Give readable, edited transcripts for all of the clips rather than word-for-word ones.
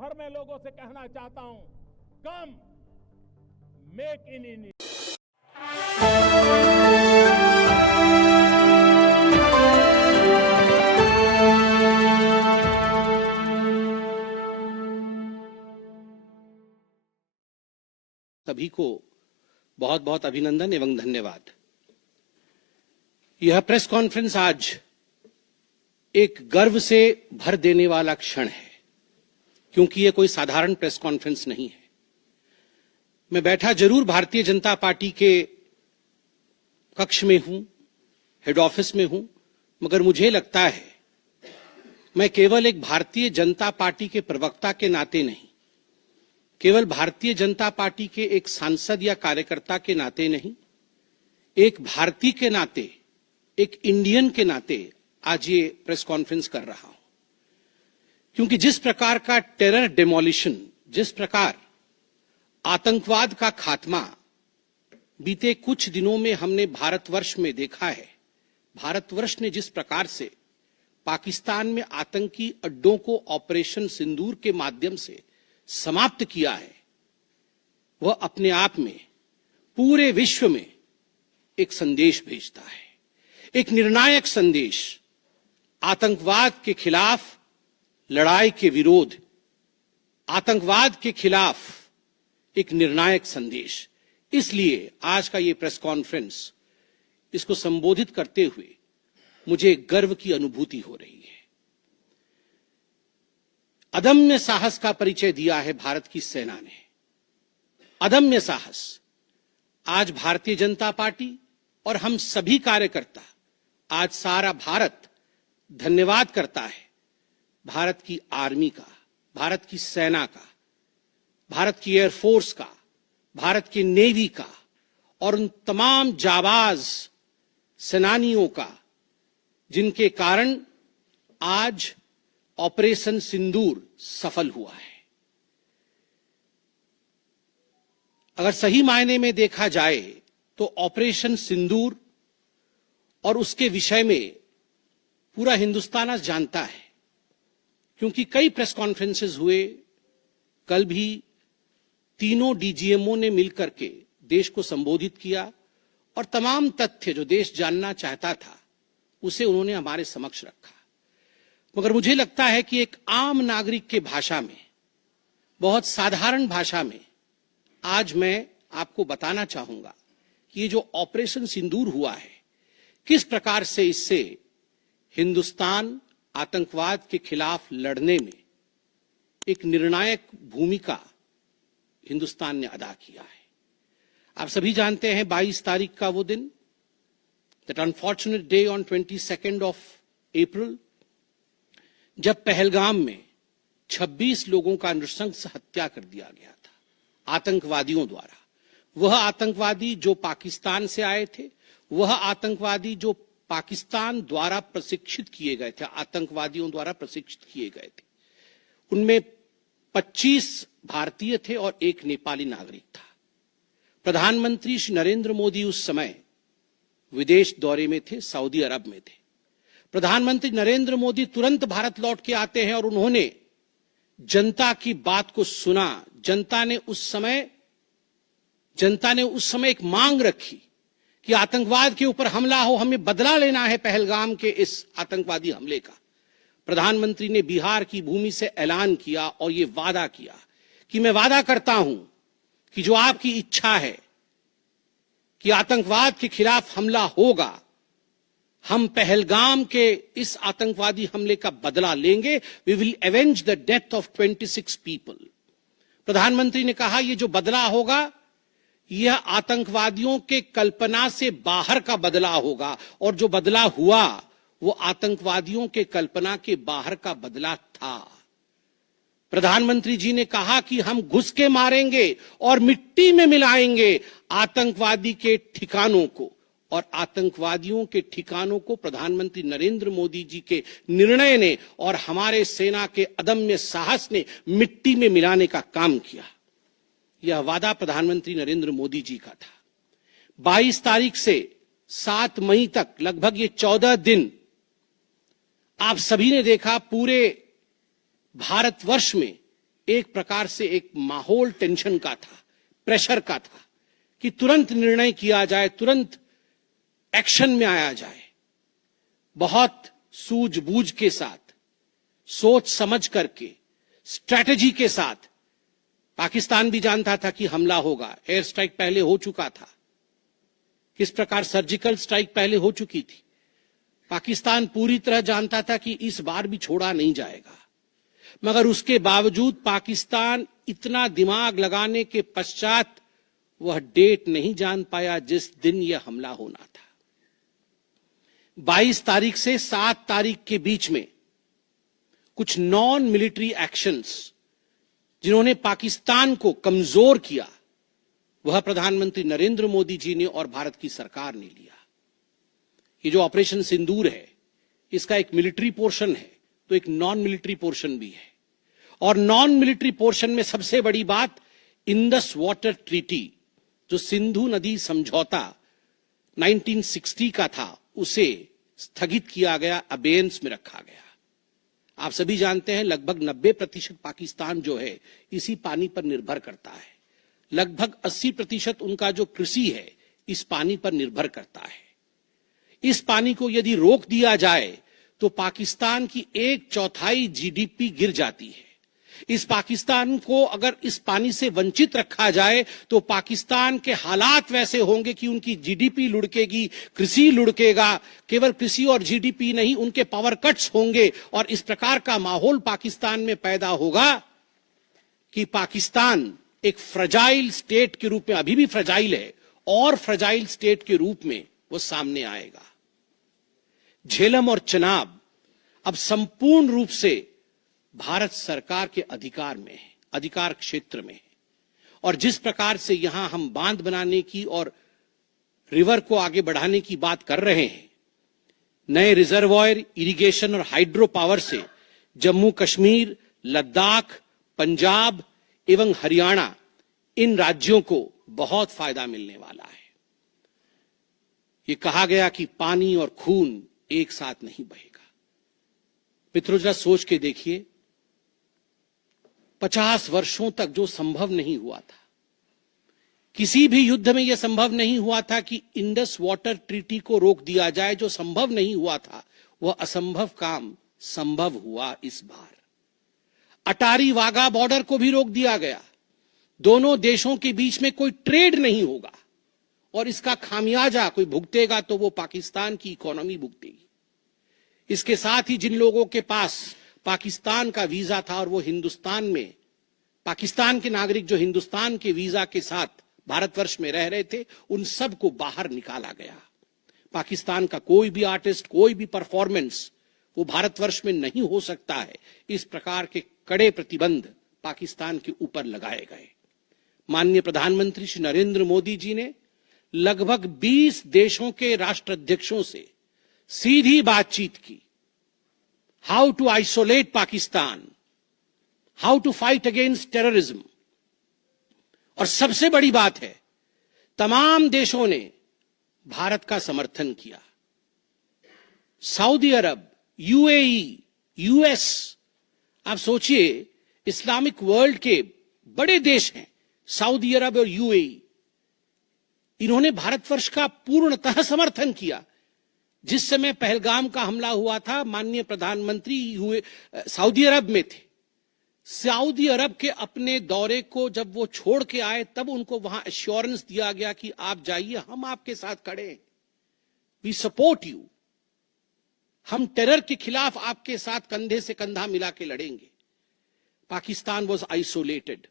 भर में लोगों से कहना चाहता हूं, कम मेक इन इंडिया। सभी को बहुत बहुत अभिनंदन एवं धन्यवाद। यह प्रेस कॉन्फ्रेंस आज एक गर्व से भर देने वाला क्षण है, क्योंकि यह कोई साधारण प्रेस कॉन्फ्रेंस नहीं है। मैं बैठा जरूर भारतीय जनता पार्टी के कक्ष में हूं, हेड ऑफिस में हूं, मगर मुझे लगता है मैं केवल एक भारतीय जनता पार्टी के प्रवक्ता के नाते नहीं, केवल भारतीय जनता पार्टी के एक सांसद या कार्यकर्ता के नाते नहीं, एक भारतीय के नाते, एक इंडियन के नाते आज ये प्रेस कॉन्फ्रेंस कर रहा हूं। क्योंकि जिस प्रकार का टेरर डेमोलिशन, जिस प्रकार आतंकवाद का खात्मा बीते कुछ दिनों में हमने भारतवर्ष में देखा है, भारतवर्ष ने जिस प्रकार से पाकिस्तान में आतंकी अड्डों को ऑपरेशन सिंदूर के माध्यम से समाप्त किया है, वह अपने आप में पूरे विश्व में एक संदेश भेजता है, एक निर्णायक संदेश। आतंकवाद के खिलाफ लड़ाई के विरोध, आतंकवाद के खिलाफ एक निर्णायक संदेश। इसलिए आज का ये प्रेस कॉन्फ्रेंस, इसको संबोधित करते हुए मुझे गर्व की अनुभूति हो रही है। अदम्य साहस का परिचय दिया है भारत की सेना ने, अदम्य साहस। आज भारतीय जनता पार्टी और हम सभी कार्यकर्ता, आज सारा भारत धन्यवाद करता है भारत की आर्मी का, भारत की सेना का, भारत की एयरफोर्स का, भारत की नेवी का और उन तमाम जाबाज सेनानियों का जिनके कारण आज ऑपरेशन सिंदूर सफल हुआ है। अगर सही मायने में देखा जाए तो ऑपरेशन सिंदूर और उसके विषय में पूरा हिंदुस्तान आज जानता है, क्योंकि कई प्रेस कॉन्फ्रेंसेस हुए। कल भी तीनों डीजीएमओ ने मिलकर के देश को संबोधित किया और तमाम तथ्य जो देश जानना चाहता था उसे उन्होंने हमारे समक्ष रखा। मगर मुझे लगता है कि एक आम नागरिक के भाषा में, बहुत साधारण भाषा में आज मैं आपको बताना चाहूंगा कि ये जो ऑपरेशन सिंदूर हुआ है, किस प्रकार से इससे हिंदुस्तान आतंकवाद के खिलाफ लड़ने में एक निर्णायक भूमिका हिंदुस्तान ने अदा किया है। आप सभी जानते हैं 22 तारीख का वो दिन, that unfortunate day on 22 of April, जब पहलगाम में 26 लोगों का नृशंस हत्या कर दिया गया था आतंकवादियों द्वारा। वह आतंकवादी जो पाकिस्तान से आए थे, वह आतंकवादी जो पाकिस्तान द्वारा प्रशिक्षित किए गए थे, आतंकवादियों द्वारा प्रशिक्षित किए गए थे। उनमें 25 भारतीय थे और एक नेपाली नागरिक था। प्रधानमंत्री श्री नरेंद्र मोदी उस समय विदेश दौरे में थे, सऊदी अरब में थे। प्रधानमंत्री नरेंद्र मोदी तुरंत भारत लौट के आते हैं और उन्होंने जनता की बात को सुना। जनता ने उस समय एक मांग रखी कि आतंकवाद के ऊपर हमला हो, हमें बदला लेना है पहलगाम के इस आतंकवादी हमले का। प्रधानमंत्री ने बिहार की भूमि से ऐलान किया और यह वादा किया कि मैं वादा करता हूं कि जो आपकी इच्छा है कि आतंकवाद के खिलाफ हमला होगा, हम पहलगाम के इस आतंकवादी हमले का बदला लेंगे। We will avenge the death of 26 people. प्रधानमंत्री ने कहा यह जो बदला होगा यह आतंकवादियों के कल्पना से बाहर का बदला होगा, और जो बदला हुआ वो आतंकवादियों के कल्पना के बाहर का बदला था। प्रधानमंत्री जी ने कहा कि हम घुस के मारेंगे और मिट्टी में मिलाएंगे आतंकवादी के ठिकानों को, और आतंकवादियों के ठिकानों को प्रधानमंत्री नरेंद्र मोदी जी के निर्णय ने और हमारे सेना के अदम्य साहस ने मिट्टी में मिलाने का काम किया। यह वादा प्रधानमंत्री नरेंद्र मोदी जी का था। 22 तारीख से 7 मई तक लगभग ये 14 दिन आप सभी ने देखा पूरे भारतवर्ष में एक प्रकार से एक माहौल टेंशन का था, प्रेशर का था कि तुरंत निर्णय किया जाए, तुरंत एक्शन में आया जाए। बहुत सूझबूझ के साथ, सोच समझ करके, स्ट्रैटेजी के साथ। पाकिस्तान भी जानता था कि हमला होगा, एयर स्ट्राइक पहले हो चुका था, किस प्रकार सर्जिकल स्ट्राइक पहले हो चुकी थी। पाकिस्तान पूरी तरह जानता था कि इस बार भी छोड़ा नहीं जाएगा, मगर उसके बावजूद पाकिस्तान इतना दिमाग लगाने के पश्चात वह डेट नहीं जान पाया जिस दिन यह हमला होना था। 22 तारीख से 7 तारीख के बीच में कुछ नॉन मिलिट्री एक्शंस जिन्होंने पाकिस्तान को कमजोर किया, वह प्रधानमंत्री नरेंद्र मोदी जी ने और भारत की सरकार ने लिया। ये जो ऑपरेशन सिंदूर है, इसका एक मिलिट्री पोर्शन है तो एक नॉन मिलिट्री पोर्शन भी है। और नॉन मिलिट्री पोर्शन में सबसे बड़ी बात, इंडस वाटर ट्रीटी, जो सिंधु नदी समझौता 1960 का था, उसे स्थगित किया गया, अबेयंस में रखा गया। आप सभी जानते हैं लगभग 90% पाकिस्तान जो है इसी पानी पर निर्भर करता है। लगभग 80% उनका जो कृषि है इस पानी पर निर्भर करता है। इस पानी को यदि रोक दिया जाए तो पाकिस्तान की 1/4 जीडीपी गिर जाती है। इस पाकिस्तान को अगर इस पानी से वंचित रखा जाए तो पाकिस्तान के हालात वैसे होंगे कि उनकी जीडीपी लुढ़केगी, कृषि लुढ़केगा। केवल कृषि और जीडीपी नहीं, उनके पावर कट्स होंगे और इस प्रकार का माहौल पाकिस्तान में पैदा होगा कि पाकिस्तान एक फ्रजाइल स्टेट के रूप में, अभी भी फ्रजाइल है, और फ्रजाइल स्टेट के रूप में वो सामने आएगा। झेलम और चनाब अब संपूर्ण रूप से भारत सरकार के अधिकार में है, अधिकार क्षेत्र में है। और जिस प्रकार से यहां हम बांध बनाने की और रिवर को आगे बढ़ाने की बात कर रहे हैं, नए रिजर्वॉयर, इरिगेशन और हाइड्रो पावर से जम्मू कश्मीर, लद्दाख, पंजाब एवं हरियाणा, इन राज्यों को बहुत फायदा मिलने वाला है। ये कहा गया कि पानी और खून एक साथ नहीं बहेगा। मित्रों, जरा सोच के देखिए, 50 वर्षों तक जो संभव नहीं हुआ था, किसी भी युद्ध में यह संभव नहीं हुआ था कि इंडस वाटर ट्रीटी को रोक दिया जाए। जो संभव नहीं हुआ था वह असंभव काम संभव हुआ इस बार। अटारी वाघा बॉर्डर को भी रोक दिया गया। दोनों देशों के बीच में कोई ट्रेड नहीं होगा और इसका खामियाजा कोई भुगतेगा तो वो पाकिस्तान की इकोनॉमी भुगतेगी। इसके साथ ही जिन लोगों के पास पाकिस्तान का वीजा था और वो हिंदुस्तान में, पाकिस्तान के नागरिक जो हिंदुस्तान के वीजा के साथ भारतवर्ष में रह रहे थे, उन सब को बाहर निकाला गया। पाकिस्तान का कोई भी आर्टिस्ट, कोई भी परफॉर्मेंस वो भारतवर्ष में नहीं हो सकता है। इस प्रकार के कड़े प्रतिबंध पाकिस्तान के ऊपर लगाए गए। माननीय प्रधानमंत्री श्री नरेंद्र मोदी जी ने लगभग 20 देशों के राष्ट्राध्यक्षों से सीधी बातचीत की। How to isolate Pakistan, how to fight against terrorism. और सबसे बड़ी बात है, तमाम देशों ने भारत का समर्थन किया। सऊदी अरब, यूएई, यूएस, आप सोचिए, इस्लामिक वर्ल्ड के बड़े देश हैं सऊदी अरब और यूएई, इन्होंने भारतवर्ष का पूर्णतः समर्थन किया। जिस समय पहलगाम का हमला हुआ था, माननीय प्रधानमंत्री सऊदी अरब में थे। सऊदी अरब के अपने दौरे को जब वो छोड़ के आए, तब उनको वहां एश्योरेंस दिया गया कि आप जाइए, हम आपके साथ खड़े हैं, वी सपोर्ट यू, हम टेरर के खिलाफ आपके साथ कंधे से कंधा मिला के लड़ेंगे। Pakistan was isolated.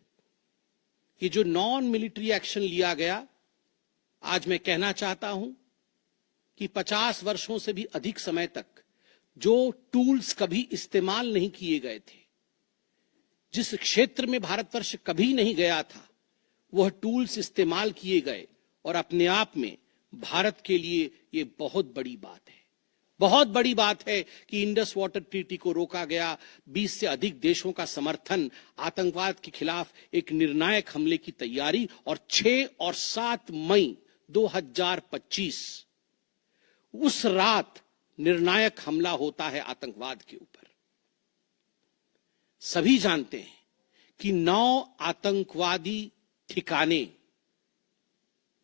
ये जो नॉन मिलिट्री एक्शन लिया गया, आज मैं कहना चाहता हूं कि 50 वर्षों से भी अधिक समय तक जो टूल्स कभी इस्तेमाल नहीं किए गए थे, जिस क्षेत्र में भारतवर्ष कभी नहीं गया था, वह टूल्स इस्तेमाल किए गए। और अपने आप में भारत के लिए ये बहुत बड़ी बात है। बहुत बड़ी बात है कि इंडस वाटर ट्रीटी को रोका गया, 20 से अधिक देशों का समर्थन, आतंकवाद के खिलाफ एक निर्णायक हमले की तैयारी। और 6 और 7 मई 2025 उस रात निर्णायक हमला होता है आतंकवाद के ऊपर। सभी जानते हैं कि 9 आतंकवादी ठिकाने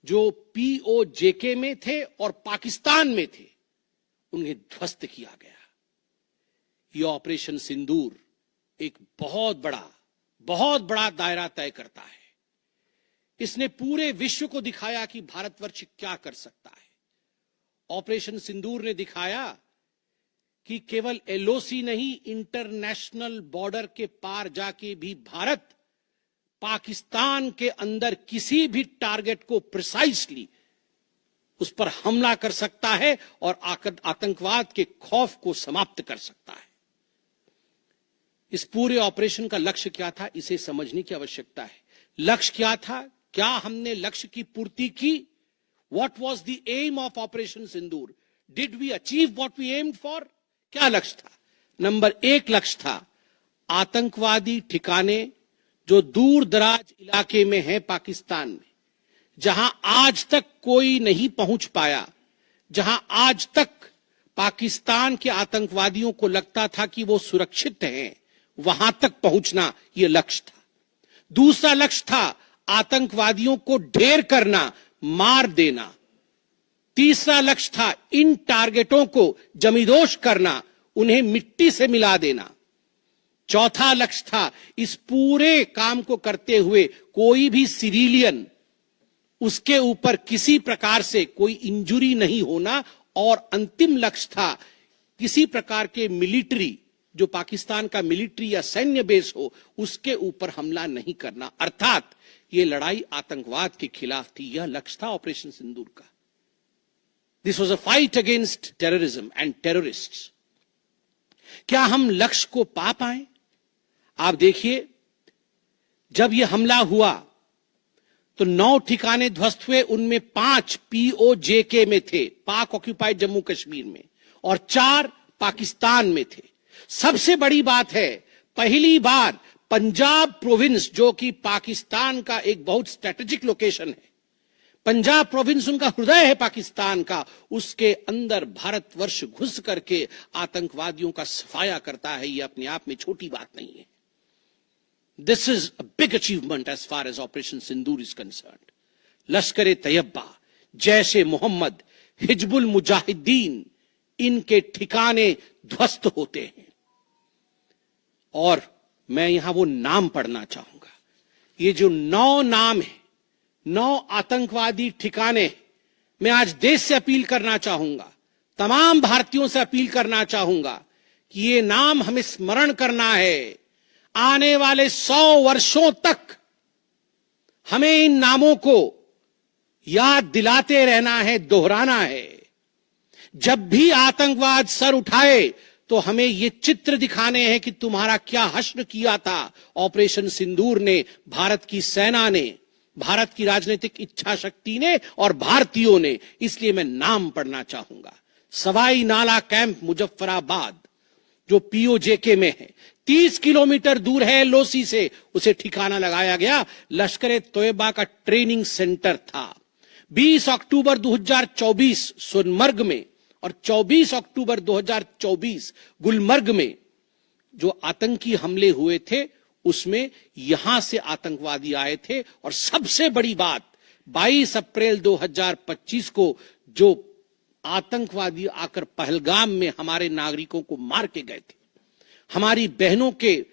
जो पीओजेके में थे और पाकिस्तान में थे, उन्हें ध्वस्त किया गया। यह ऑपरेशन सिंदूर एक बहुत बड़ा दायरा तय करता है। इसने पूरे विश्व को दिखाया कि भारतवर्ष क्या कर सकता है। ऑपरेशन सिंदूर ने दिखाया कि केवल एलओसी नहीं, इंटरनेशनल बॉर्डर के पार जाके भी भारत पाकिस्तान के अंदर किसी भी टारगेट को प्रिसाइसली उस पर हमला कर सकता है और आतंकवाद के खौफ को समाप्त कर सकता है। इस पूरे ऑपरेशन का लक्ष्य क्या था, इसे समझने की आवश्यकता है। लक्ष्य क्या था? क्या हमने लक्ष्य की पूर्ति की? What was the aim of Operation Sindoor? Did we achieve what we aimed for? क्या लक्ष्य था? नंबर 1 लक्ष्य था आतंकवादी ठिकाने जो दूर दराज इलाके में है पाकिस्तान में, जहां आज तक कोई नहीं पहुंच पाया, जहां आज तक पाकिस्तान के आतंकवादियों को लगता था कि वो सुरक्षित हैं, वहां तक पहुंचना यह लक्ष्य था। दूसरा लक्ष्य था आतंकवादियों को ढेर करना, मार देना। तीसरा लक्ष्य था इन टारगेटों को जमींदोज करना, उन्हें मिट्टी से मिला देना। चौथा लक्ष्य था इस पूरे काम को करते हुए कोई भी सिविलियन, उसके ऊपर किसी प्रकार से कोई इंजुरी नहीं होना। और अंतिम लक्ष्य था किसी प्रकार के मिलिट्री, जो पाकिस्तान का मिलिट्री या सैन्य बेस हो, उसके ऊपर हमला नहीं करना। अर्थात ये लड़ाई आतंकवाद के खिलाफ थी। यह लक्ष्य था ऑपरेशन सिंदूर का। This was a fight against terrorism and terrorists. क्या हम लक्ष्य को पा पाए? आप देखिए, जब यह हमला हुआ तो 9 ठिकाने ध्वस्त हुए, उनमें 5 पीओजेके में थे, पाक ऑक्यूपाइड जम्मू कश्मीर में, और 4 पाकिस्तान में थे। सबसे बड़ी बात है, पहली बार पंजाब प्रोविंस, जो कि पाकिस्तान का एक बहुत स्ट्रेटेजिक लोकेशन है, पंजाब प्रोविंस उनका हृदय है पाकिस्तान का, उसके अंदर भारतवर्ष घुस करके आतंकवादियों का सफाया करता है। यह अपने आप में छोटी बात नहीं है। This is a big achievement as far as Operation Sindoor is concerned. Lashkar-e-Taiba, Jaish-e-Mohammed, Hizbul Mujahideen, इनके ठिकाने ध्वस्त होते हैं। और मैं यहां वो नाम पढ़ना चाहूंगा। ये जो 9 नाम है, 9 आतंकवादी ठिकाने, मैं आज देश से अपील करना चाहूंगा, तमाम भारतीयों से अपील करना चाहूंगा कि ये नाम हमें स्मरण करना है। आने वाले 100 वर्षों तक हमें इन नामों को याद दिलाते रहना है, दोहराना है। जब भी आतंकवाद सर उठाए तो हमें ये चित्र दिखाने हैं कि तुम्हारा क्या हश्र किया था ऑपरेशन सिंदूर ने, भारत की सेना ने, भारत की राजनीतिक इच्छा शक्ति ने और भारतीयों ने। इसलिए मैं नाम पढ़ना चाहूंगा। सवाई नाला कैंप मुजफ्फराबाद, जो पीओजेके में है, 30 किलोमीटर दूर है एलओसी से, उसे ठिकाना लगाया गया। लश्कर-ए-तैयबा का ट्रेनिंग सेंटर था। 20 अक्टूबर 2024 सोनमर्ग में और 24 अक्टूबर 2024 गुलमर्ग में जो आतंकी हमले हुए थे, उसमें यहां से आतंकवादी आए थे। और सबसे बड़ी बात, 22 अप्रैल 2025 को जो आतंकवादी आकर पहलगाम में हमारे नागरिकों को मार के गए थे, हमारी बहनों के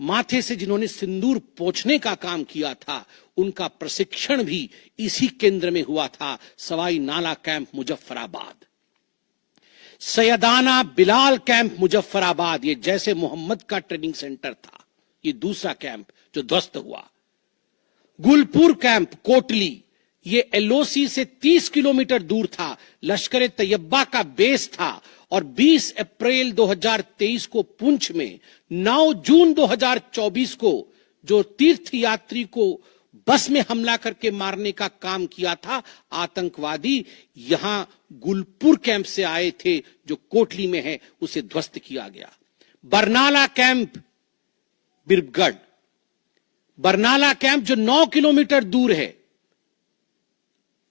माथे से जिन्होंने सिंदूर पोंछने का काम किया था, उनका प्रशिक्षण भी इसी केंद्र में हुआ था, सवाई नाला कैंप मुजफ्फराबाद। सैयदाना बिलाल कैंप मुजफ्फराबाद, ये जैसे मोहम्मद का ट्रेनिंग सेंटर था, ये दूसरा कैंप जो ध्वस्त हुआ। गुलपुर कैंप कोटली, ये एलओसी से 30 किलोमीटर दूर था, लश्कर-ए-तैयबा का बेस था। और 20 अप्रैल 2023 को पुंछ में, 9 जून 2024 को जो तीर्थ यात्री को बस में हमला करके मारने का काम किया था आतंकवादी, यहां गुलपुर कैंप से आए थे जो कोटली में है, उसे ध्वस्त किया गया। बरनाला कैंप बिरगढ़, बरनाला कैंप जो 9 किलोमीटर दूर है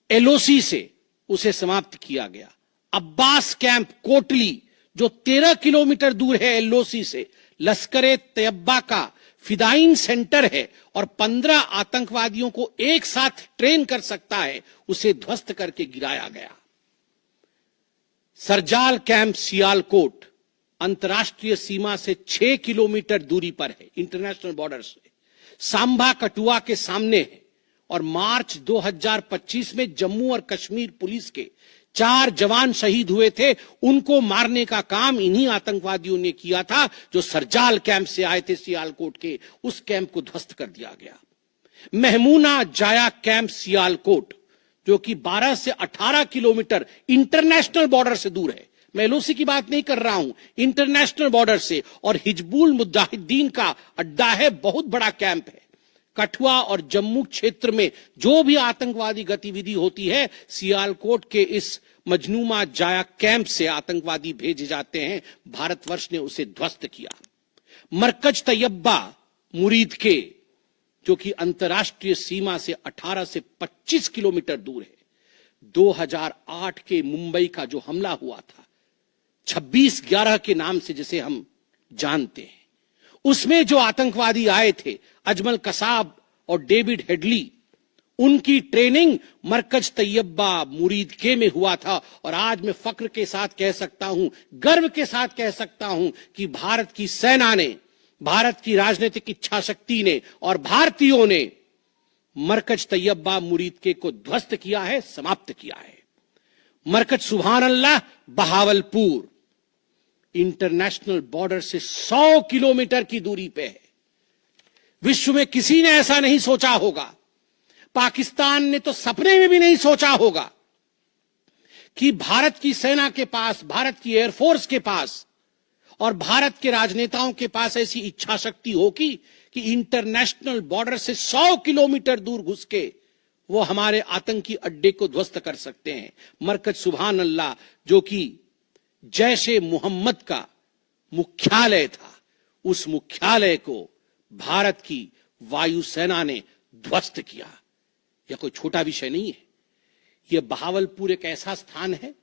एलओसी से, उसे समाप्त किया गया। अब्बास कैंप कोटली जो 13 किलोमीटर दूर है एलओसी से, लश्कर-ए-तैयबा का फिदाइन सेंटर है और 15 आतंकवादियों को एक साथ ट्रेन कर सकता है, उसे ध्वस्त करके गिराया गया। सरजाल कैंप सियालकोट अंतर्राष्ट्रीय सीमा से 6 किलोमीटर दूरी पर है, इंटरनेशनल बॉर्डर से। सांबा कठुआ के सामने है और मार्च 2025 में जम्मू और कश्मीर पुलिस के 4 जवान शहीद हुए थे। उनको मारने का काम इन्हीं आतंकवादियों ने किया था जो सरजाल कैंप से आए थे सियालकोट के। उस कैंप को ध्वस्त कर दिया गया। महमूना जाया कैंप सियालकोट, जो कि 12 से 18 किलोमीटर इंटरनेशनल बॉर्डर से दूर है, मैं एलओसी की बात नहीं कर रहा हूं, इंटरनेशनल बॉर्डर से, और हिजबुल मुजाहिदीन का अड्डा है, बहुत बड़ा कैंप है। कठुआ और जम्मू क्षेत्र में जो भी आतंकवादी गतिविधि होती है, सियालकोट के इस मजनूमा जाया कैंप से आतंकवादी भेजे जाते हैं। भारतवर्ष ने उसे ध्वस्त किया। मरकज तैयबा मुरीद के, जो कि अंतर्राष्ट्रीय सीमा से 18 से 25 किलोमीटर दूर है। 2008 के मुंबई का जो हमला हुआ था, 26/11 के नाम से जिसे हम जानते हैं, उसमें जो आतंकवादी आए थे, अजमल कसाब और डेविड हेडली, उनकी ट्रेनिंग मरकज तैयबा मुरीद के में हुआ था। और आज मैं फक्र के साथ कह सकता हूं, गर्व के साथ कह सकता हूं कि भारत की सेना ने, भारत की राजनीतिक इच्छा शक्ति ने और भारतीयों ने मरकज तैयबा मुरीद के को ध्वस्त किया है, समाप्त किया है। मरकज सुभान अल्लाह बहावलपुर इंटरनेशनल बॉर्डर से 100 किलोमीटर की दूरी पे है। विश्व में किसी ने ऐसा नहीं सोचा होगा, पाकिस्तान ने तो सपने में भी नहीं सोचा होगा कि भारत की सेना के पास, भारत की एयरफोर्स के पास और भारत के राजनेताओं के पास ऐसी इच्छा शक्ति होगी कि इंटरनेशनल बॉर्डर से 100 किलोमीटर दूर घुस के वो हमारे आतंकी अड्डे को ध्वस्त कर सकते हैं। मरकज सुभान अल्लाह, जो कि जैशे मोहम्मद का मुख्यालय था, उस मुख्यालय को भारत की वायुसेना ने ध्वस्त किया। यह कोई छोटा विषय नहीं है। यह बहावलपुर एक ऐसा स्थान है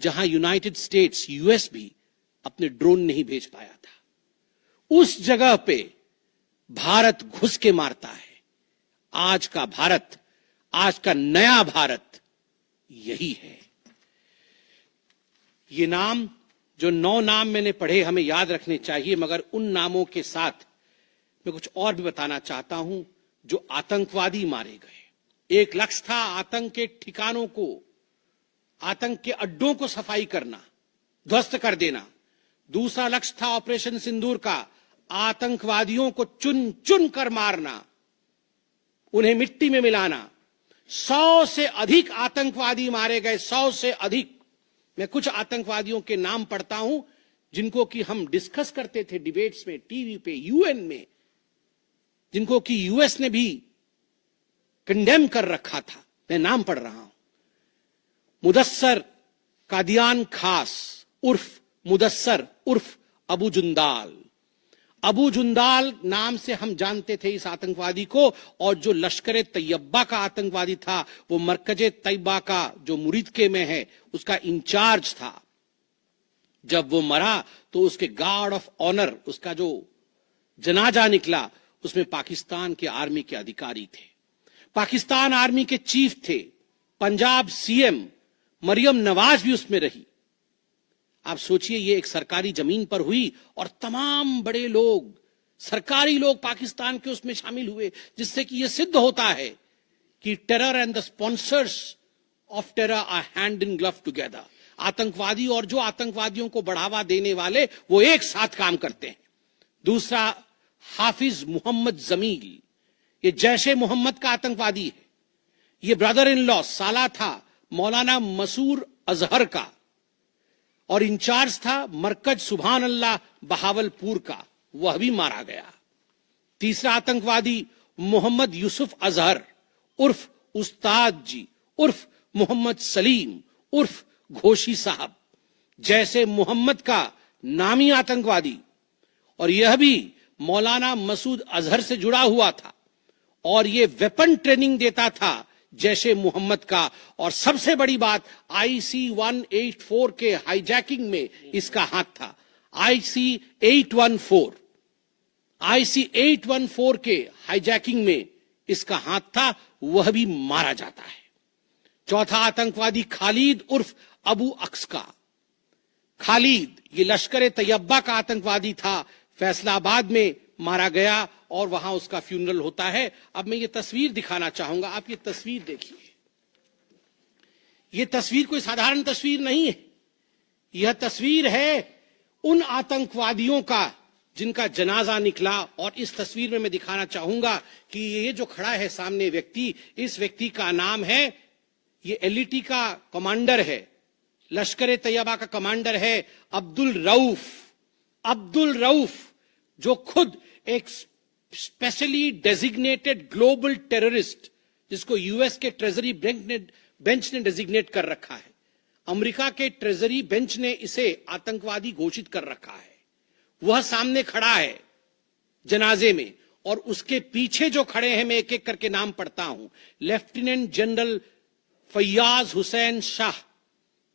जहां यूनाइटेड स्टेट्स, यूएस भी अपने ड्रोन नहीं भेज पाया था। उस जगह पे भारत घुस के मारता है। आज का भारत, आज का नया भारत यही है। ये नाम, जो 9 नाम मैंने पढ़े, हमें याद रखने चाहिए, मगर उन नामों के साथ मैं कुछ और भी बताना चाहता हूं। जो आतंकवादी मारे गए, एक लक्ष्य था आतंक के ठिकानों को, आतंक के अड्डों को सफाई करना, ध्वस्त कर देना। दूसरा लक्ष्य था ऑपरेशन सिंदूर का, आतंकवादियों को चुन चुन कर मारना, उन्हें मिट्टी में मिलाना। 100 से अधिक आतंकवादी मारे गए, 100 से अधिक। मैं कुछ आतंकवादियों के नाम पढ़ता हूं जिनको कि हम डिस्कस करते थे डिबेट्स में, टीवी पे, यूएन में, जिनको कि यूएस ने भी कंडेम कर रखा था। मैं नाम पढ़ रहा हूं। मुदस्सर कादियान खास उर्फ मुदस्सर उर्फ अबू जुंदाल। अबू जुंदाल नाम से हम जानते थे इस आतंकवादी को। और जो लश्कर तैयबा का आतंकवादी था, वो मरकज तैयबा का जो मुरीदके में है, उसका इंचार्ज था। जब वो मरा तो उसके गार्ड ऑफ ऑनर, उसका जो जनाजा निकला, उसमें पाकिस्तान के आर्मी के अधिकारी थे, पाकिस्तान आर्मी के चीफ थे, पंजाब सीएम मरियम नवाज भी उसमें रही। आप सोचिए, ये एक सरकारी जमीन पर हुई और तमाम बड़े लोग, सरकारी लोग पाकिस्तान के उसमें शामिल हुए, जिससे कि यह सिद्ध होता है कि terror and the sponsors of terror are hand in glove together. आतंकवादी और जो आतंकवादियों को बढ़ावा देने वाले, वो एक साथ काम करते हैं। दूसरा, हाफिज मोहम्मद जमील, ये जैशे मोहम्मद का आतंकवादी है। ये ब्रदर इन लॉ, साला था मौलाना मसूर अजहर का, और इंचार्ज था मरकज सुभान अल्लाह बहावलपुर का, वह भी मारा गया। तीसरा आतंकवादी मोहम्मद यूसुफ अजहर उर्फ उस्ताद जी उर्फ मोहम्मद सलीम उर्फ घोशी साहब, जैसे मोहम्मद का नामी आतंकवादी, और यह भी मौलाना मसूद अजहर से जुड़ा हुआ था और यह वेपन ट्रेनिंग देता था जैशे मोहम्मद का। और सबसे बड़ी बात, IC 184 के हाईजैकिंग में इसका हाथ था। IC 814 IC-814 के हाईजैकिंग में इसका हाथ था, वह भी मारा जाता है। चौथा आतंकवादी खालिद उर्फ अबू अक्स का। खालिद ये लश्कर तैयबा का आतंकवादी था, फैसलाबाद में मारा गया और वहां उसका फ्यूनरल होता है। अब मैं ये तस्वीर दिखाना चाहूंगा, आप ये तस्वीर देखिए। ये तस्वीर कोई साधारण तस्वीर नहीं है, यह तस्वीर है उन आतंकवादियों का जिनका जनाजा निकला। और इस तस्वीर में मैं दिखाना चाहूंगा कि ये जो खड़ा है सामने व्यक्ति, इस व्यक्ति का नाम है, ये LET का कमांडर है, लश्कर तैयबा का कमांडर है अब्दुल रऊफ। अब्दुल रऊफ जो खुद एक स्पेशली डेजिग्नेटेड ग्लोबल टेररिस्ट, जिसको यूएस के ट्रेजरी बेंच ने डेजिग्नेट कर रखा है, अमेरिका के ट्रेजरी बेंच ने इसे आतंकवादी घोषित कर रखा है, वह सामने खड़ा है जनाजे में। और उसके पीछे जो खड़े हैं, मैं एक एक करके नाम पढ़ता हूं। लेफ्टिनेंट जनरल फैयाज हुसैन शाह,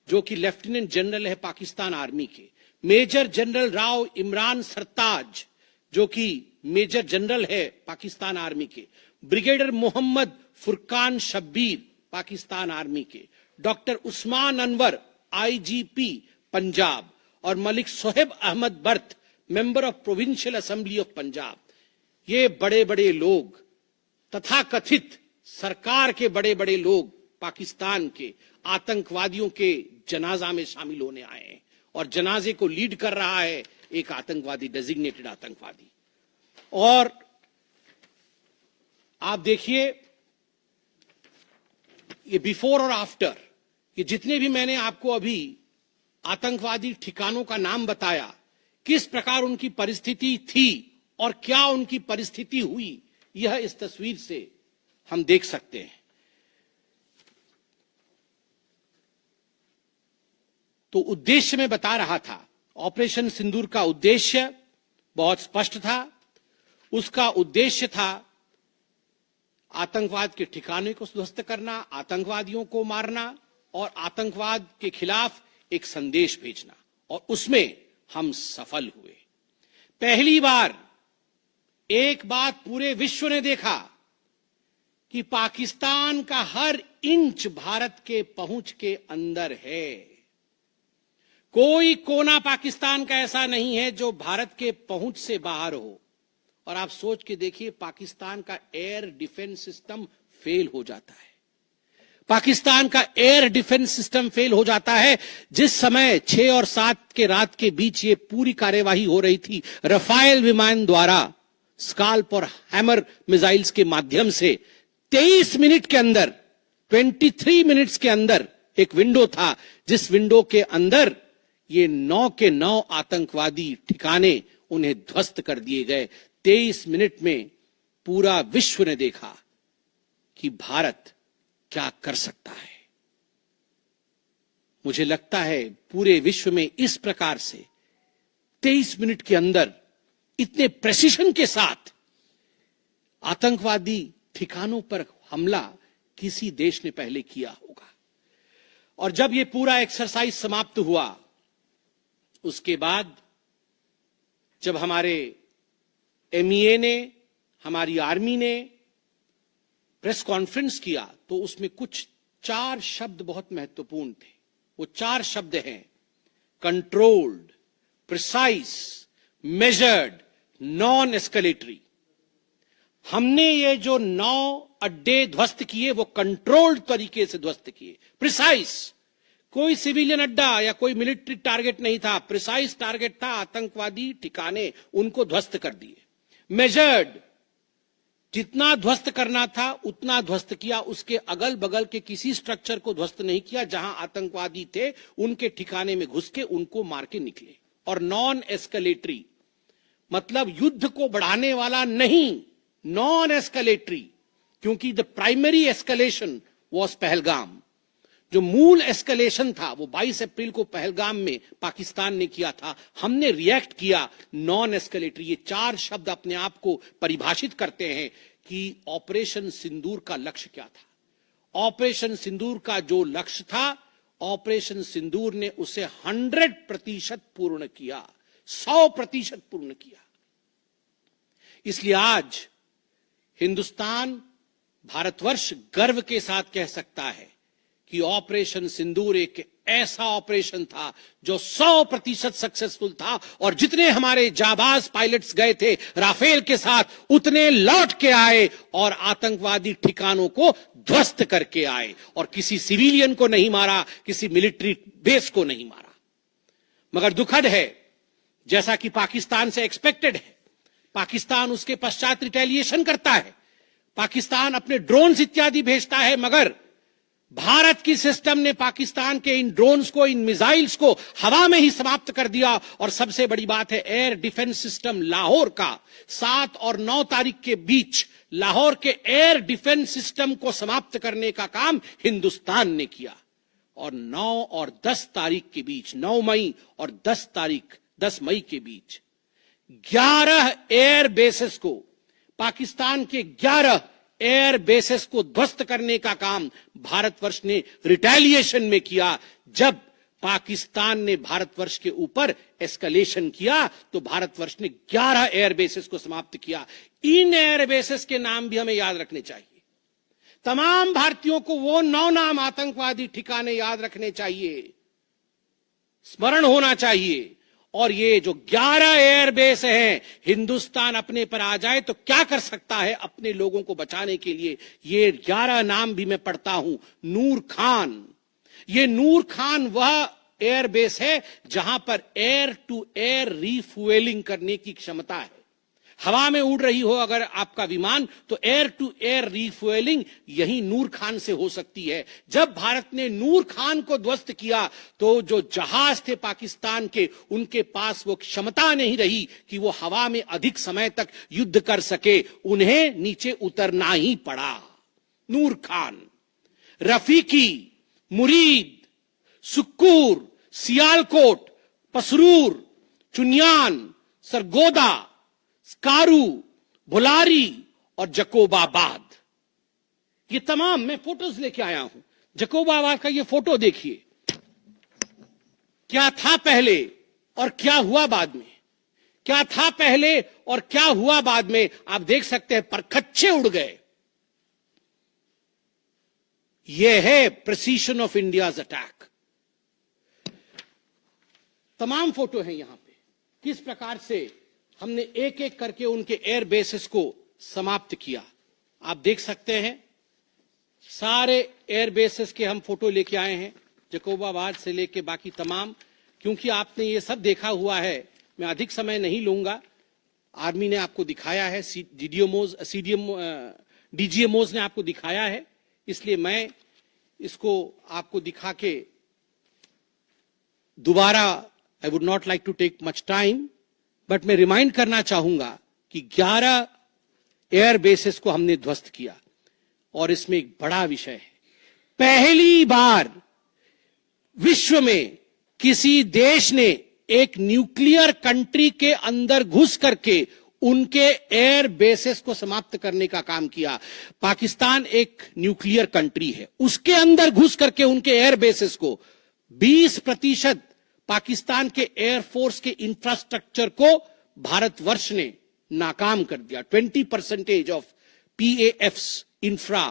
जो कि लेफ्टिनेंट जनरल है पाकिस्तान आर्मी के। मेजर जनरल राव इमरान सरताज, जो कि मेजर जनरल है पाकिस्तान आर्मी के। ब्रिगेडियर मोहम्मद फुरकान शब्बीर, पाकिस्तान आर्मी के। Doctor Usman Anwar, IGP Punjab. और मलिक सोहेब अहमद बर्थ, member of provincial assembly of Punjab. ये बड़े बड़े लोग, तथाकथित सरकार के बड़े बड़े लोग पाकिस्तान के आतंकवादियों के जनाजा में शामिल होने आए हैं। और जनाजे को लीड कर रहा है एक आतंकवादी, डेजिग्नेटेड आतंकवादी। और आप देखिए ये बिफोर और आफ्टर, ये जितने भी मैंने आपको अभी आतंकवादी ठिकानों का नाम बताया, किस प्रकार उनकी परिस्थिति थी और क्या उनकी परिस्थिति हुई, यह इस तस्वीर से हम देख सकते हैं। तो उद्देश्य में बता रहा था, ऑपरेशन सिंदूर का उद्देश्य बहुत स्पष्ट था। उसका उद्देश्य था आतंकवाद के ठिकाने को ध्वस्त करना, आतंकवादियों को मारना और आतंकवाद के खिलाफ एक संदेश भेजना। और उसमें हम सफल हुए। पहली बार एक बात पूरे विश्व ने देखा कि पाकिस्तान का हर इंच भारत के पहुंच के अंदर है। कोई कोना पाकिस्तान का ऐसा नहीं है जो भारत के पहुंच से बाहर हो। और आप सोच के देखिए, पाकिस्तान का एयर डिफेंस सिस्टम फेल हो जाता है। पाकिस्तान का एयर डिफेंस सिस्टम फेल हो जाता है। जिस समय 6 और 7 के रात के बीच ये पूरी कार्यवाही हो रही थी, रफाल विमान द्वारा स्काल्प और हैमर मिसाइल्स के माध्यम से 23 मिनट के अंदर, 23 मिनट्स के अंदर एक विंडो था, जिस विंडो के अंदर ये 9 के 9 आतंकवादी ठिकाने उन्हें ध्वस्त कर दिए गए। 23 मिनट में पूरा विश्व ने देखा कि भारत क्या कर सकता है। मुझे लगता है पूरे विश्व में इस प्रकार से 23 मिनट के अंदर इतने प्रेसिशन के साथ आतंकवादी ठिकानों पर हमला किसी देश ने पहले किया होगा। और जब यह पूरा एक्सरसाइज समाप्त हुआ, उसके बाद जब हमारे MEA ने, हमारी आर्मी ने प्रेस कॉन्फ्रेंस किया, तो उसमें कुछ 4 शब्द बहुत महत्वपूर्ण थे। वो 4 शब्द हैं controlled, precise, measured, non escalatory. हमने ये जो 9 अड्डे ध्वस्त किए वो कंट्रोल्ड तरीके से ध्वस्त किए। प्रिसाइज, कोई सिविलियन अड्डा या कोई मिलिट्री टारगेट नहीं था, प्रिसाइज टारगेट था आतंकवादी ठिकाने, उनको ध्वस्त कर दिए। मेजर्ड, जितना ध्वस्त करना था उतना ध्वस्त किया, उसके अगल बगल के किसी स्ट्रक्चर को ध्वस्त नहीं किया। जहां आतंकवादी थे उनके ठिकाने में घुस के उनको मार के निकले। और नॉन एस्केलेटरी मतलब युद्ध को बढ़ाने वाला नहीं, नॉन एस्केलेटरी, क्योंकि the primary escalation was Pahalgam. जो मूल एस्केलेशन था वो 22 अप्रैल को पहलगाम में पाकिस्तान ने किया था। हमने रिएक्ट किया नॉन एस्केलेटरी। ये 4 शब्द अपने आप को परिभाषित करते हैं कि ऑपरेशन सिंदूर का लक्ष्य क्या था। ऑपरेशन सिंदूर का जो लक्ष्य था, ऑपरेशन सिंदूर ने उसे 100% पूर्ण किया, 100% पूर्ण किया। इसलिए आज हिंदुस्तान, भारतवर्ष गर्व के साथ कह सकता है कि ऑपरेशन सिंदूर एक ऐसा ऑपरेशन था जो 100% सक्सेसफुल था, और जितने हमारे जाबाज पायलट्स गए थे राफेल के साथ, उतने लौट के आए और आतंकवादी ठिकानों को ध्वस्त करके आए, और किसी सिविलियन को नहीं मारा, किसी मिलिट्री बेस को नहीं मारा। मगर दुखद है, जैसा कि पाकिस्तान से एक्सपेक्टेड है, पाकिस्तान उसके पश्चात रिटेलिएशन करता है, पाकिस्तान अपने ड्रोन्स इत्यादि भेजता है, मगर भारत की सिस्टम ने पाकिस्तान के इन ड्रोन्स को, इन मिसाइल्स को हवा में ही समाप्त कर दिया। और सबसे बड़ी बात है, एयर डिफेंस सिस्टम लाहौर का 7 और 9 तारीख के बीच लाहौर के एयर डिफेंस सिस्टम को समाप्त करने का काम हिंदुस्तान ने किया। और 9 और 10 तारीख के बीच, 9 मई और 10 मई के बीच 11 एयर बेसेस को, पाकिस्तान के 11 एयर बेसेस को ध्वस्त करने का काम भारतवर्ष ने रिटेलिएशन में किया। जब पाकिस्तान ने भारतवर्ष के ऊपर एस्केलेशन किया तो भारतवर्ष ने 11 एयर बेसेस को समाप्त किया। इन एयर बेसेस के नाम भी हमें याद रखने चाहिए। तमाम भारतीयों को वो 9 नाम आतंकवादी ठिकाने याद रखने चाहिए, स्मरण होना चाहिए। और ये जो 11 एयरबेस हैं, हिंदुस्तान अपने पर आ जाए तो क्या कर सकता है अपने लोगों को बचाने के लिए। ये 11 नाम भी मैं पढ़ता हूं। नूर खान, ये नूर खान वह एयरबेस है जहां पर एयर टू एयर रीफ्यूएलिंग करने की क्षमता है। हवा में उड़ रही हो अगर आपका विमान, तो एयर टू एयर रीफ्यूएलिंग यही नूर खान से हो सकती है। जब भारत ने नूर खान को ध्वस्त किया तो जो जहाज थे पाकिस्तान के, उनके पास वो क्षमता नहीं रही कि वो हवा में अधिक समय तक युद्ध कर सके, उन्हें नीचे उतरना ही पड़ा। नूर खान, रफीकी, मुरीद, सुक्कूर, सियालकोट, पसरूर, चुनियान, सरगोदा, स्कारू, भुलारी और जकोबाबाद, ये तमाम मैं फोटोज लेके आया हूं। जकोबाबाद का ये फोटो देखिए, क्या था पहले और क्या हुआ बाद में, क्या था पहले और क्या हुआ बाद में। आप देख सकते हैं परखच्चे उड़ गए। यह है प्रिसीशन ऑफ इंडियाज अटैक। तमाम फोटो हैं यहां पे, किस प्रकार से हमने एक एक करके उनके एयर बेसेस को समाप्त किया। आप देख सकते हैं सारे एयर बेसेस के हम फोटो लेके आए हैं, जकोबाबाद से लेके बाकी तमाम। क्योंकि आपने ये सब देखा हुआ है, मैं अधिक समय नहीं लूंगा। आर्मी ने आपको दिखाया है, डीजीएमओज ने आपको दिखाया है, इसलिए मैं इसको आपको दिखा के दोबारा, I would not like to take much time, but मैं रिमाइंड करना चाहूंगा कि 11 एयर बेसेस को हमने ध्वस्त किया। और इसमें एक बड़ा विषय है, पहली बार विश्व में किसी देश ने एक न्यूक्लियर कंट्री के अंदर घुस करके उनके एयर बेसेस को समाप्त करने का काम किया। पाकिस्तान एक न्यूक्लियर कंट्री है, उसके अंदर घुस करके उनके एयर बेसेस को 20% पाकिस्तान के एयरफोर्स के इंफ्रास्ट्रक्चर को भारतवर्ष ने नाकाम कर दिया। 20% of PAF's infra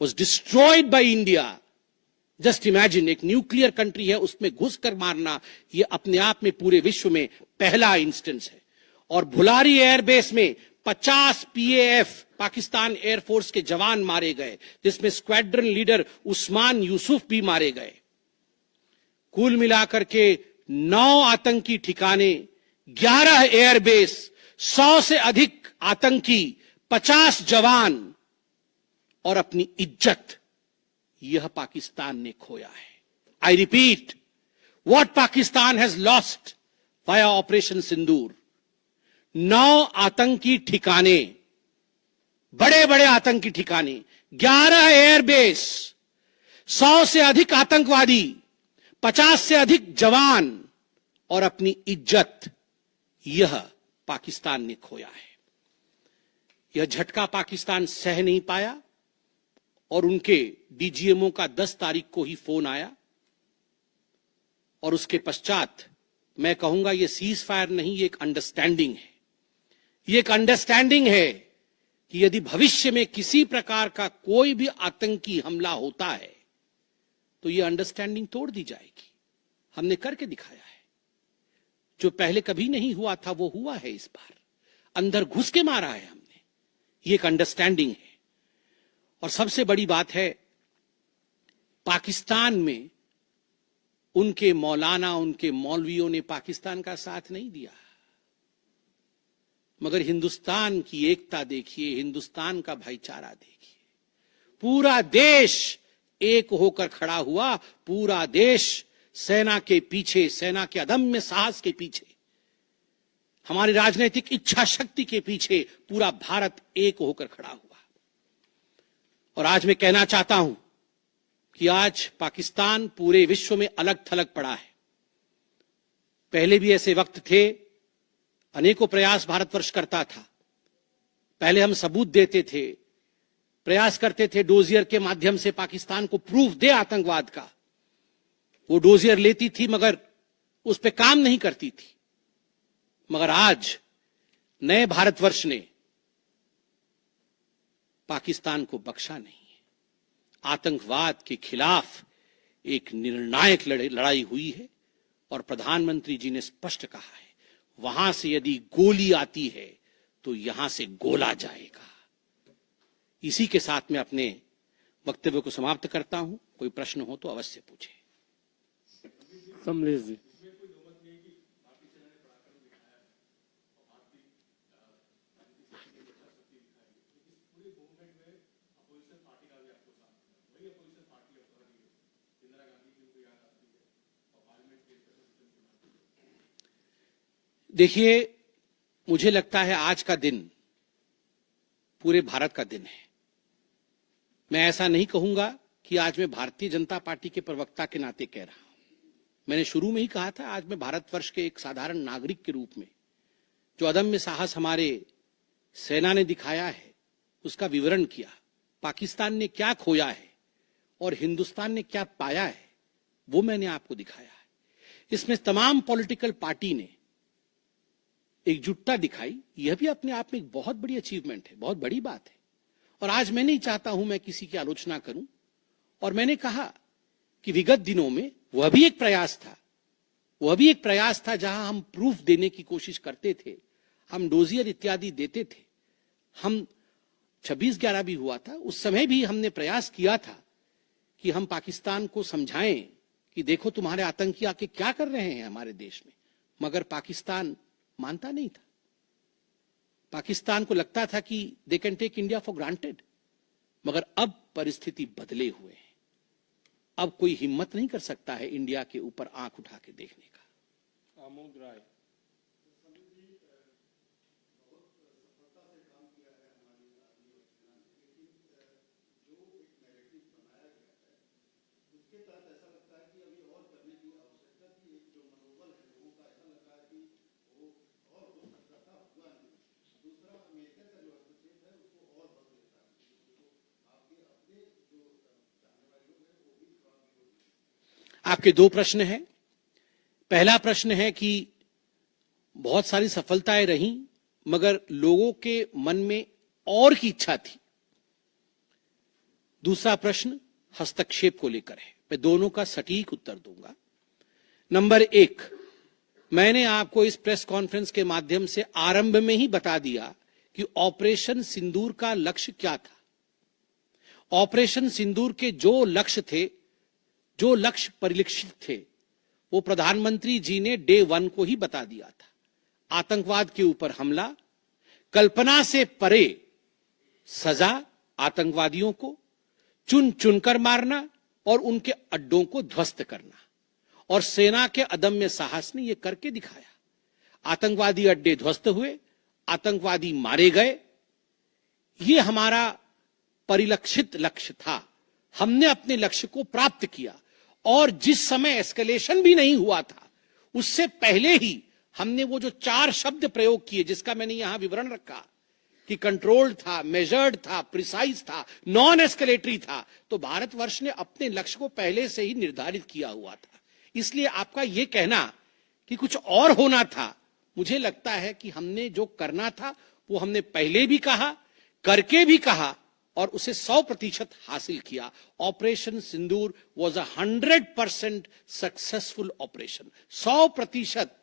was destroyed by India. Just imagine, एक न्यूक्लियर कंट्री है, उसमें घुसकर मारना, यह अपने आप में पूरे विश्व में पहला इंस्टेंस है। और भुलारी एयरबेस में 50 PAF पाकिस्तान एयरफोर्स के जवान मारे गए, जिसमें स्क्वाड्रन लीडर उस्मान यूसुफ भी मारे गए। कुल मिलाकर के 9 आतंकी ठिकाने, 11 एयरबेस, 100 से अधिक आतंकी, 50 जवान और अपनी इज्जत, यह पाकिस्तान ने खोया है। I repeat, what Pakistan has lost via operation Sindoor. 9 आतंकी ठिकाने, बड़े बड़े आतंकी ठिकाने, 11 एयरबेस, 100 से अधिक आतंकवादी, 50 से अधिक जवान और अपनी इज्जत, यह पाकिस्तान ने खोया है। यह झटका पाकिस्तान सह नहीं पाया और उनके डीजीएमओ का 10 तारीख को ही फोन आया। और उसके पश्चात मैं कहूंगा यह सीज फायर नहीं, ये एक अंडरस्टैंडिंग है। ये एक अंडरस्टैंडिंग है कि यदि भविष्य में किसी प्रकार का कोई भी आतंकी हमला होता है तो ये अंडरस्टैंडिंग तोड़ दी जाएगी। हमने करके दिखाया है। जो पहले कभी नहीं हुआ था वो हुआ है इस बार। अंदर घुस के मारा है हमने। ये एक अंडरस्टैंडिंग है। और सबसे बड़ी बात है, पाकिस्तान में उनके मौलाना, उनके मौलवियों ने पाकिस्तान का साथ नहीं दिया, मगर हिंदुस्तान की एकता देखिए, हिंदुस्तान का भाईचारा देखिए। पूरा देश एक होकर खड़ा हुआ। पूरा देश सेना के पीछे, सेना के अदम्य साहस के पीछे, हमारी राजनीतिक इच्छा शक्ति के पीछे पूरा भारत एक होकर खड़ा हुआ। और आज मैं कहना चाहता हूं कि आज पाकिस्तान पूरे विश्व में अलग थलग पड़ा है। पहले भी ऐसे वक्त थे, अनेकों प्रयास भारतवर्ष करता था। पहले हम सबूत देते थे, प्रयास करते थे डोजियर के माध्यम से पाकिस्तान को प्रूफ दे आतंकवाद का। वो डोजियर लेती थी मगर उस पर काम नहीं करती थी। मगर आज नए भारतवर्ष ने पाकिस्तान को बख्शा नहीं है। आतंकवाद के खिलाफ एक निर्णायक लड़ाई हुई है और प्रधानमंत्री जी ने स्पष्ट कहा है, वहां से यदि गोली आती है तो यहां से गोला जाएगा। इसी के साथ मैं अपने वक्तव्य को समाप्त करता हूं। कोई प्रश्न हो तो अवश्य पूछे। कमलेश जी। देखिए, मुझे लगता है आज का दिन पूरे भारत का दिन है। मैं ऐसा नहीं कहूंगा कि आज मैं भारतीय जनता पार्टी के प्रवक्ता के नाते कह रहा हूं। मैंने शुरू में ही कहा था, आज मैं भारतवर्ष के एक साधारण नागरिक के रूप में जो अदम्य साहस हमारे सेना ने दिखाया है उसका विवरण किया। पाकिस्तान ने क्या खोया है और हिंदुस्तान ने क्या पाया है वो मैंने आपको दिखाया है। इसमें तमाम पॉलिटिकल पार्टी ने एकजुटता दिखाई। यह भी अपने आप में एक बहुत बड़ी अचीवमेंट है, बहुत बड़ी बात है। और आज मैं नहीं चाहता हूं मैं किसी की आलोचना करूं। और मैंने कहा कि विगत दिनों में वह भी एक प्रयास था जहां हम प्रूफ देने की कोशिश करते थे, हम डोजियर इत्यादि देते थे। हम 26/11 भी हुआ था, उस समय भी हमने प्रयास किया था कि हम पाकिस्तान को समझाएं कि देखो तुम्हारे आतंकी आके क्या कर रहे हैं हमारे देश में। मगर पाकिस्तान मानता नहीं था। पाकिस्तान को लगता था कि they can take India for granted. मगर अब परिस्थिति बदले हुए हैं। अब कोई हिम्मत नहीं कर सकता है इंडिया के ऊपर आंख उठा के देखने का। आमोद राय। आपके दो प्रश्न हैं। पहला प्रश्न है कि बहुत सारी सफलताएं रहीं मगर लोगों के मन में और की इच्छा थी। दूसरा प्रश्न हस्तक्षेप को लेकर है। मैं दोनों का सटीक उत्तर दूंगा। नंबर 1, मैंने आपको इस प्रेस कॉन्फ्रेंस के माध्यम से आरंभ में ही बता दिया कि ऑपरेशन सिंदूर का लक्ष्य क्या था। ऑपरेशन सिंदूर के जो लक्ष्य थे, जो लक्ष्य परिलक्षित थे, वो प्रधानमंत्री जी ने डे 1 को ही बता दिया था। आतंकवाद के ऊपर हमला, कल्पना से परे सजा आतंकवादियों को, चुन चुनकर मारना और उनके अड्डों को ध्वस्त करना। और सेना के अदम्य साहस ने यह करके दिखाया। आतंकवादी अड्डे ध्वस्त हुए, आतंकवादी मारे गए। यह हमारा परिलक्षित लक्ष्य था। हमने अपने लक्ष्य को प्राप्त किया। और जिस समय एस्केलेशन भी नहीं हुआ था, उससे पहले ही हमने वो जो 4 शब्द प्रयोग किए, जिसका मैंने यहां विवरण रखा कि कंट्रोल्ड था, मेजर्ड था, प्रिसाइज था, नॉन एस्केलेटरी था, तो भारतवर्ष ने अपने लक्ष्य को पहले से ही निर्धारित किया हुआ था। इसलिए आपका यह कहना कि कुछ और होना था, मुझे लगता है कि हमने जो करना था वो हमने पहले भी कहा, करके भी कहा और उसे 100% हासिल किया। Operation Sindoor was 100% successful operation. 100%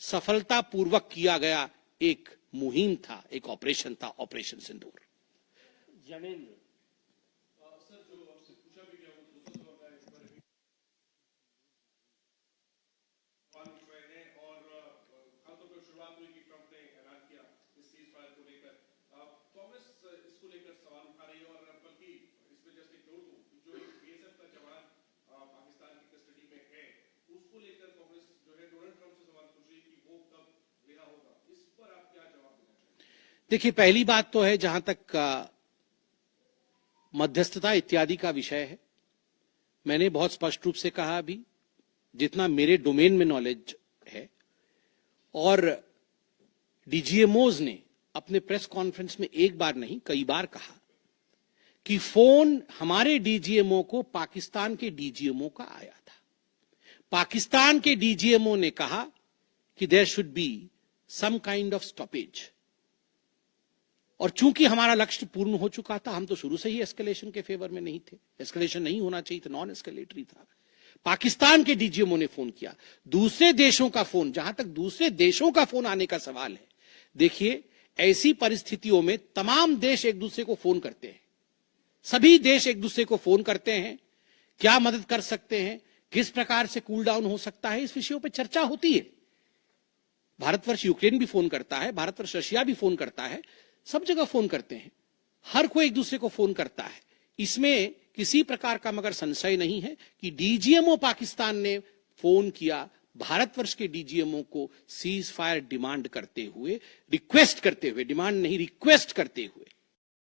सफलतापूर्वक किया गया एक मुहिम था, एक ऑपरेशन था ऑपरेशन सिंदूर। जमेंद्र देखिए, पहली बात तो है जहां तक मध्यस्थता इत्यादि का विषय है, मैंने बहुत स्पष्ट रूप से कहा अभी, जितना मेरे डोमेन में नॉलेज है, और डीजीएमओज ने अपने प्रेस कॉन्फ्रेंस में एक बार नहीं कई बार कहा कि फोन हमारे डीजीएमओ को पाकिस्तान के डीजीएमओ का आया था। पाकिस्तान के डीजीएमओ ने कहा कि there should be some kind of stoppage, और चूंकि हमारा लक्ष्य पूर्ण हो चुका था, हम तो शुरू से ही एस्केलेशन के फेवर में नहीं थे, एस्केलेशन नहीं होना चाहिए था, नॉन एस्केलेटरी था। पाकिस्तान के डीजीएमओ ने फोन किया। दूसरे देशों का फोन, जहां तक दूसरे देशों का फोन आने का सवाल है, देखिए ऐसी परिस्थितियों में तमाम देश एक दूसरे को फोन करते हैं, सभी देश एक दूसरे को फोन करते हैं, क्या मदद कर सकते हैं, किस प्रकार से कूल डाउन हो सकता है, इस विषयों पर चर्चा होती है। भारतवर्ष यूक्रेन भी फोन करता है, भारतवर्ष रशिया भी फोन करता है, सब जगह फोन करते हैं, हर कोई एक दूसरे को फोन करता है। इसमें किसी प्रकार का मगर संशय नहीं है कि डीजीएमओ पाकिस्तान ने फोन किया भारतवर्ष के डीजीएमओ को सीज फायर डिमांड करते हुए, रिक्वेस्ट करते हुए, डिमांड नहीं रिक्वेस्ट करते हुए।